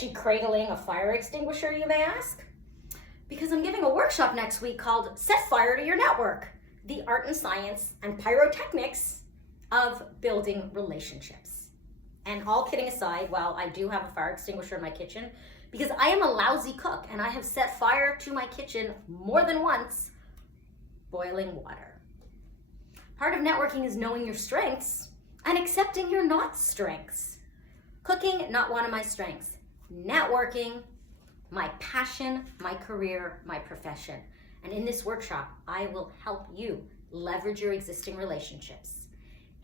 she cradling a fire extinguisher, you may ask? Because I'm giving a workshop next week called Set Fire to Your Network, the art and science and pyrotechnics of building relationships. And all kidding aside, while I do have a fire extinguisher in my kitchen, because I am a lousy cook and I have set fire to my kitchen more than once, boiling water. Part of networking is knowing your strengths and accepting your not strengths. Cooking, not one of my strengths. Networking, my passion, my career, my profession. And in this workshop, I will help you leverage your existing relationships,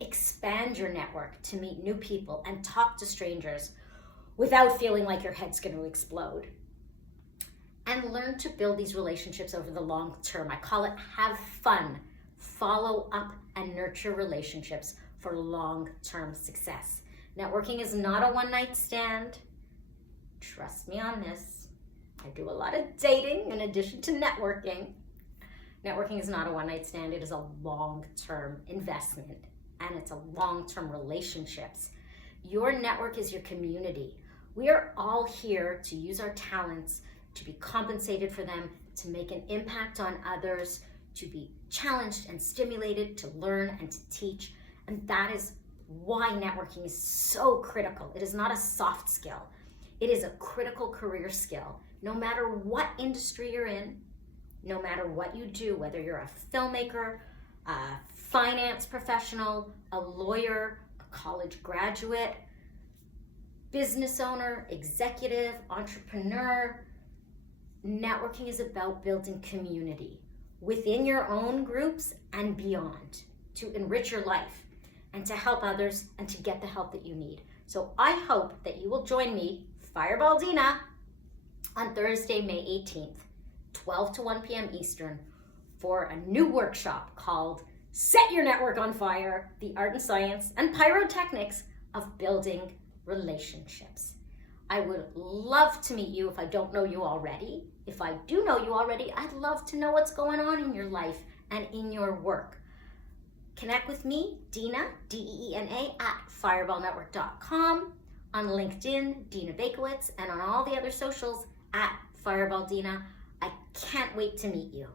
expand your network to meet new people and talk to strangers without feeling like your head's going to explode. And learn to build these relationships over the long term. I call it have fun, follow up and nurture relationships for long-term success. Networking is not a one-night stand. Trust me on this. I do a lot of dating in addition to networking. Networking is not a one-night stand. It is a long-term investment, and it's a long-term relationships. Your network is your community. We are all here to use our talents, to be compensated for them, to make an impact on others, to be challenged and stimulated, to learn and to teach. And that is why networking is so critical. It is not a soft skill. It is a critical career skill. No matter what industry you're in, no matter what you do, whether you're a filmmaker, a finance professional, a lawyer, a college graduate, business owner, executive, entrepreneur, networking is about building community within your own groups and beyond to enrich your life and to help others and to get the help that you need. So I hope that you will join me, Fireball Dina, on Thursday, May 18th, 12 to 1 p.m. Eastern, for a new workshop called Set Your Network on Fire, the art and science and pyrotechnics of building relationships. I would love to meet you if I don't know you already. If I do know you already, I'd love to know what's going on in your life and in your work. Connect with me, Dina, D-E-E-N-A, at fireballnetwork.com, on LinkedIn, Dina Bakowitz, and on all the other socials at Fireball Dina. I can't wait to meet you.